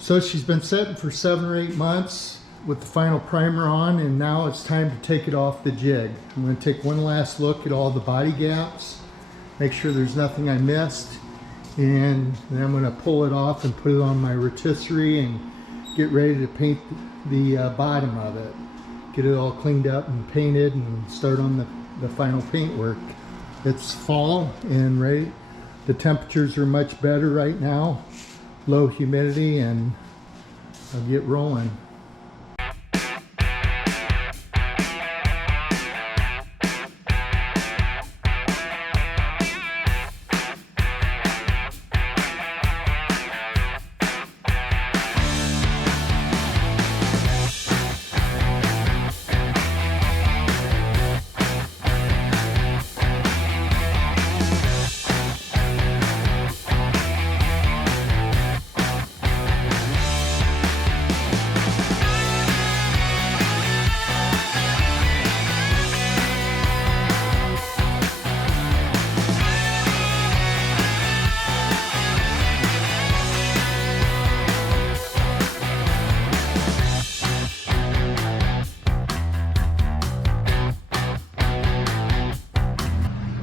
So she's been setting for 7 or 8 months with the final primer on, and now it's time to take it off the jig. I'm going to take one last look at all the body gaps, make sure there's nothing I missed, and then I'm going to pull it off and put it on my rotisserie and get ready to paint the bottom of it. Get it all cleaned up and painted and start on the final paint work. It's fall and ready. The temperatures are much better right now, low humidity, and I'll get rolling.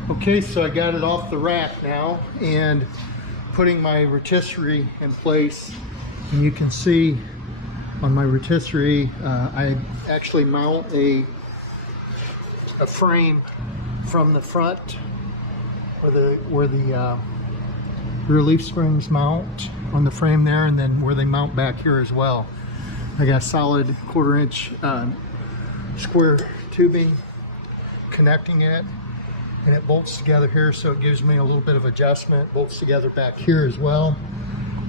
Okay, so I got it off the rack now and putting my rotisserie in place, and you can see on my rotisserie I actually mount a frame from the front where the rear leaf springs mount on the frame there, and then where they mount back here as well. I got solid 1/4 inch square tubing connecting it, and it bolts together here, so it gives me a little bit of adjustment. Bolts together back here as well,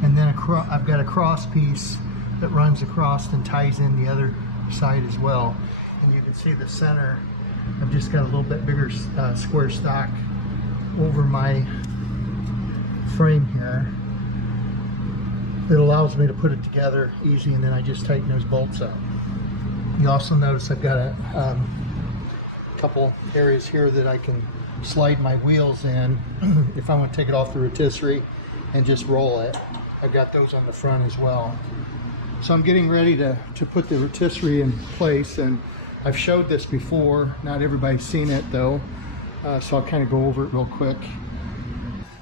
and then I've got a cross piece that runs across and ties in the other side as well. And you can see the center, I've just got a little bit bigger square stock over my frame here. It allows me to put it together easy, and then I just tighten those bolts up. You also notice I've got a couple areas here that I can slide my wheels in if I want to take it off the rotisserie and just roll it. I've got those on the front as well. So I'm getting ready to put the rotisserie in place, and I've showed this before. Not everybody's seen it though, so I'll kind of go over it real quick.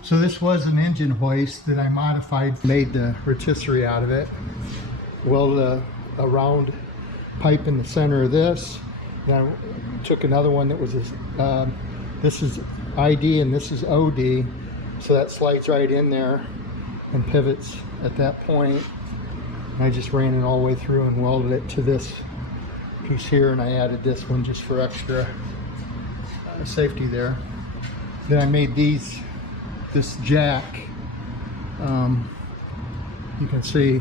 So this was an engine hoist that I modified, made the rotisserie out of it. Welded a round pipe in the center of this. Then I took another one that was this is ID and this is OD, so that slides right in there and pivots at that point. And I just ran it all the way through and welded it to this piece here, and I added this one just for extra safety there. Then I made this jack. You can see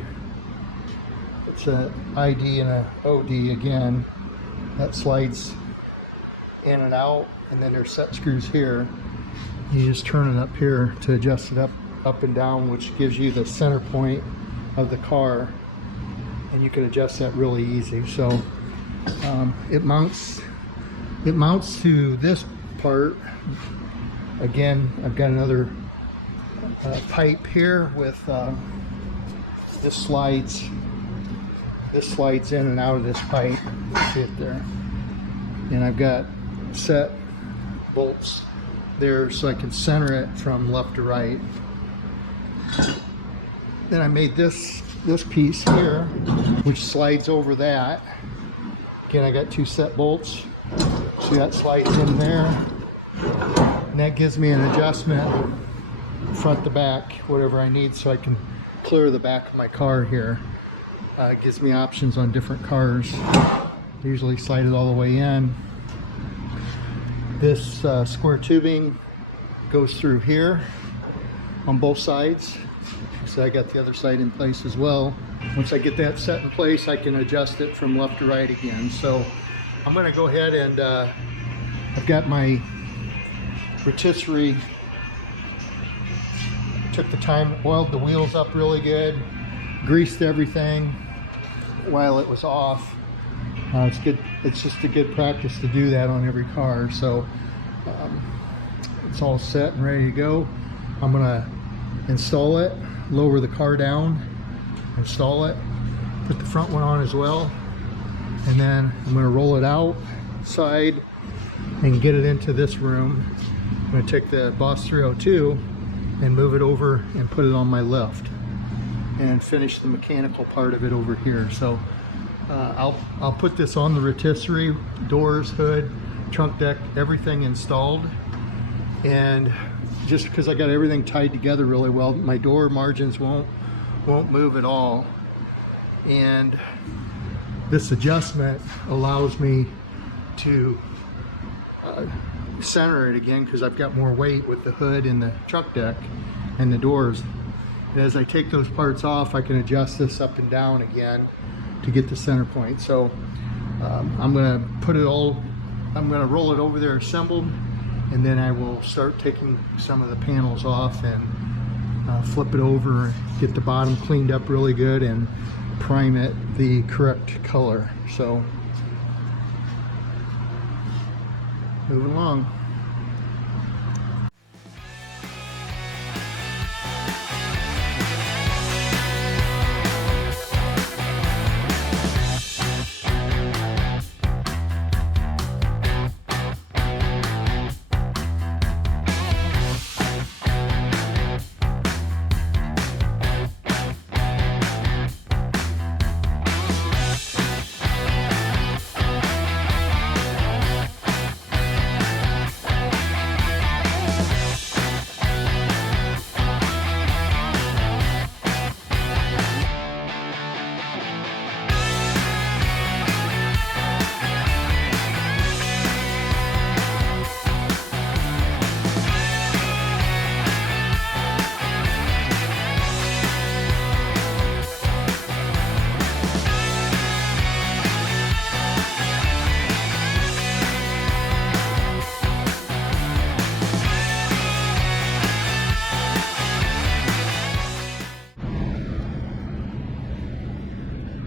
it's an ID and an OD again. That slides in and out, and then there's set screws here. You just turn it up here to adjust it up and down, which gives you the center point of the car, and you can adjust that really easy. So it mounts to this part. Again, I've got another pipe here with this slides in and out of this pipe. See it there, and I've got set bolts there so I can center it from left to right. Then I made this piece here, which slides over that. Again, I got 2 set bolts, so that slides in there, and that gives me an adjustment front to back, whatever I need, so I can clear the back of my car here. It gives me options on different cars. Usually slide it all the way in. This square tubing goes through here on both sides. So I got the other side in place as well. Once I get that set in place, I can adjust it from left to right again. So I'm going to go ahead and I've got my rotisserie. Took the time, oiled the wheels up really good, greased everything while it was off. It's good. It's just a good practice to do that on every car. So it's all set and ready to go. I'm gonna install it, lower the car down, install it, put the front one on as well, and then I'm going to roll it outside and get it into this room. I'm going to take the Boss 302 and move it over and put it on my lift and finish the mechanical part of it over here. So I'll put this on the rotisserie, doors, hood, trunk deck, everything installed. And just because I got everything tied together really well, my door margins won't move at all. And this adjustment allows me to center it again because I've got more weight with the hood and the truck deck and the doors. And as I take those parts off, I can adjust this up and down again to get the center point. So I'm going to roll it over there assembled, and then I will start taking some of the panels off and flip it over, get the bottom cleaned up really good, and prime it the correct color. So moving along.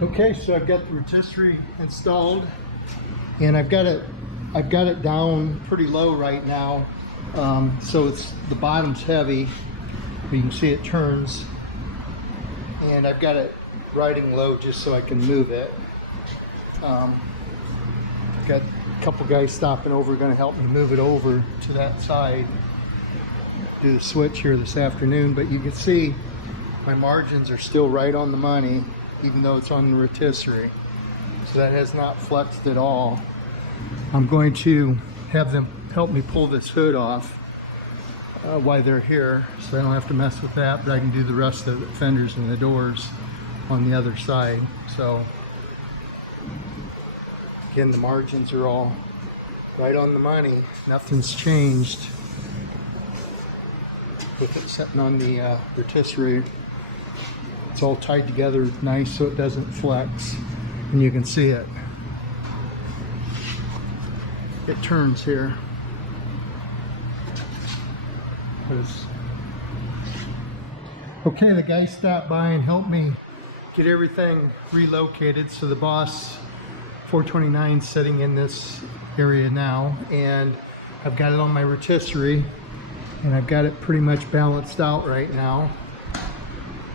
Okay, so I've got the rotisserie installed, and I've got it down pretty low right now, so the bottom's heavy, but you can see it turns, and I've got it riding low just so I can move it. I've got a couple guys stopping over, going to help me move it over to that side, do the switch here this afternoon. But you can see my margins are still right on the money, even though it's on the rotisserie, so that has not flexed at all. I'm going to have them help me pull this hood off while they're here, so I don't have to mess with that, but I can do the rest of the fenders and the doors on the other side. So again, the margins are all right on the money, nothing's changed with it sitting on the rotisserie. It's all tied together nice so it doesn't flex, and you can see it. It turns here. Okay, the guy stopped by and helped me get everything relocated. So the Boss 429 is sitting in this area now, and I've got it on my rotisserie, and I've got it pretty much balanced out right now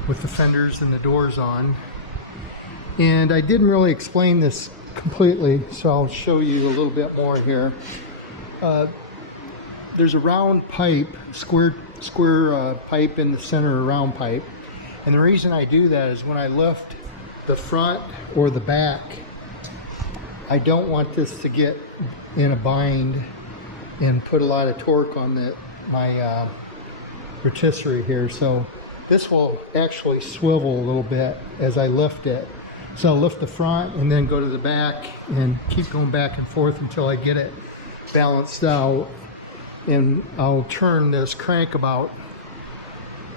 with the fenders and the doors on. And I didn't really explain this completely, so I'll show you a little bit more here. There's a round pipe, square pipe in the center, a round pipe. And the reason I do that is when I lift the front or the back, I don't want this to get in a bind and put a lot of torque on my rotisserie here. So this will actually swivel a little bit as I lift it. So I'll lift the front and then go to the back and keep going back and forth until I get it balanced out. And I'll turn this crank about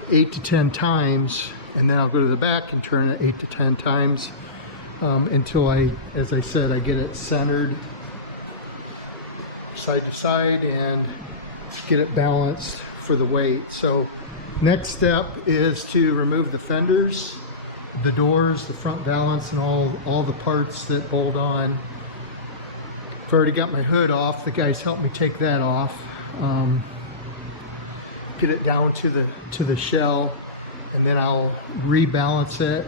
8 to 10 times, and then I'll go to the back and turn it 8 to 10 times until as I said, I get it centered side to side and get it balanced for the weight. So next step is to remove the fenders, the doors, the front valance, and all the parts that bolt on. I've already got my hood off. The guys helped me take that off. Get it down to the shell, and then I'll rebalance it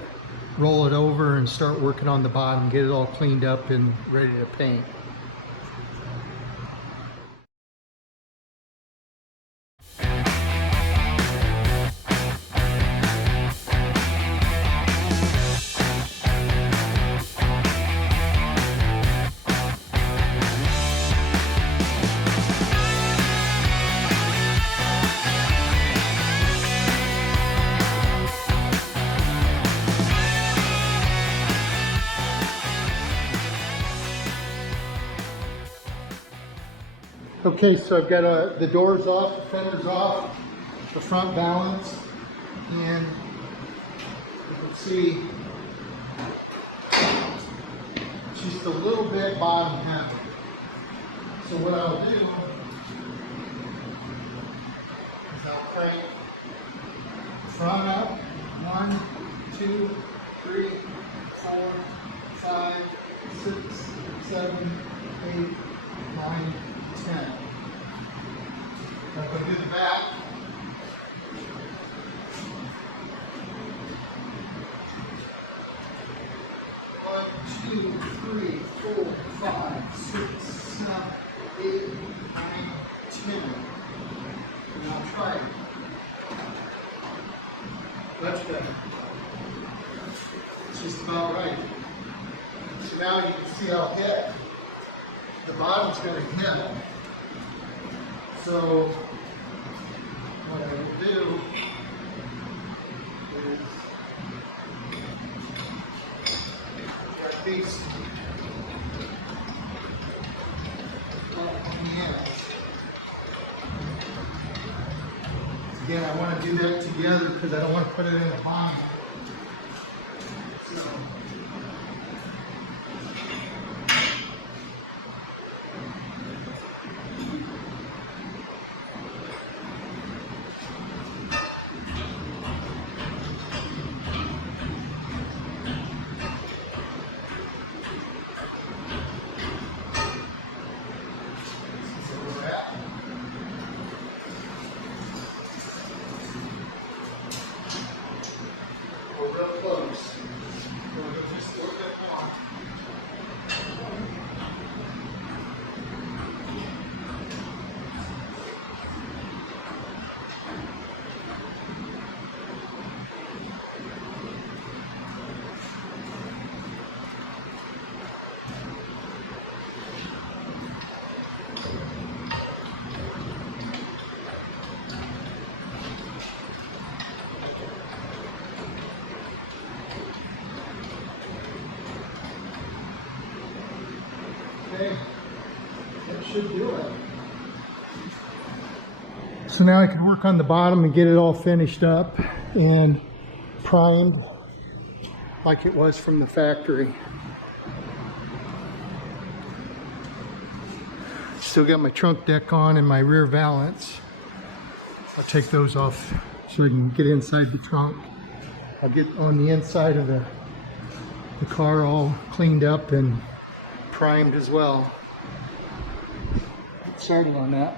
roll it over and start working on the bottom, get it all cleaned up and ready to paint. Okay, so I've got the doors off, the fenders off, the front balance, and you can see just a little bit bottom heavy. So what I'll do is I'll crank front up, 1, 2, 3, 4, 5, 6, 7, 8, 9, 10. I'm going to do the back. One, 2, 3, 4, 5, 6, 7, 8, 9, 10. And I'll try it. That's better. It's just about right. So now you can see how hit. The bottom's going to hit. So what I will do is at least up on the edge. Again, I want to do that together because I don't want to put it in the bottom. So, okay, that should do it. So now I can work on the bottom and get it all finished up and primed like it was from the factory. Still got my trunk deck on and my rear valance. I'll take those off so I can get inside the trunk. I'll get on the inside of the car all cleaned up and primed as well. Get started on that.